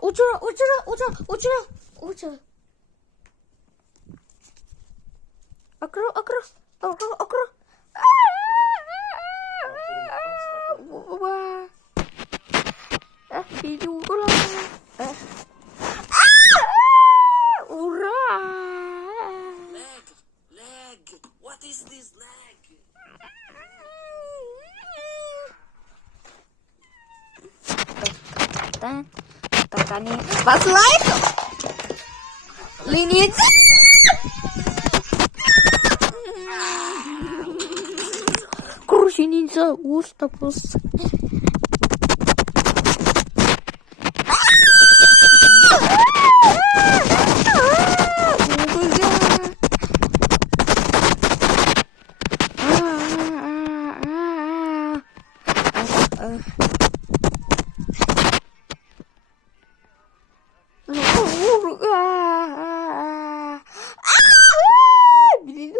오지라, 오지라, 오지라, 오지라, 오지라. 아그러, 아그러, 아그러, 아그러. 와. 이리 오거라. 오라. Lag. What is this lag? Tani spotlight. Lineage. Крушеница уста просто. Блин.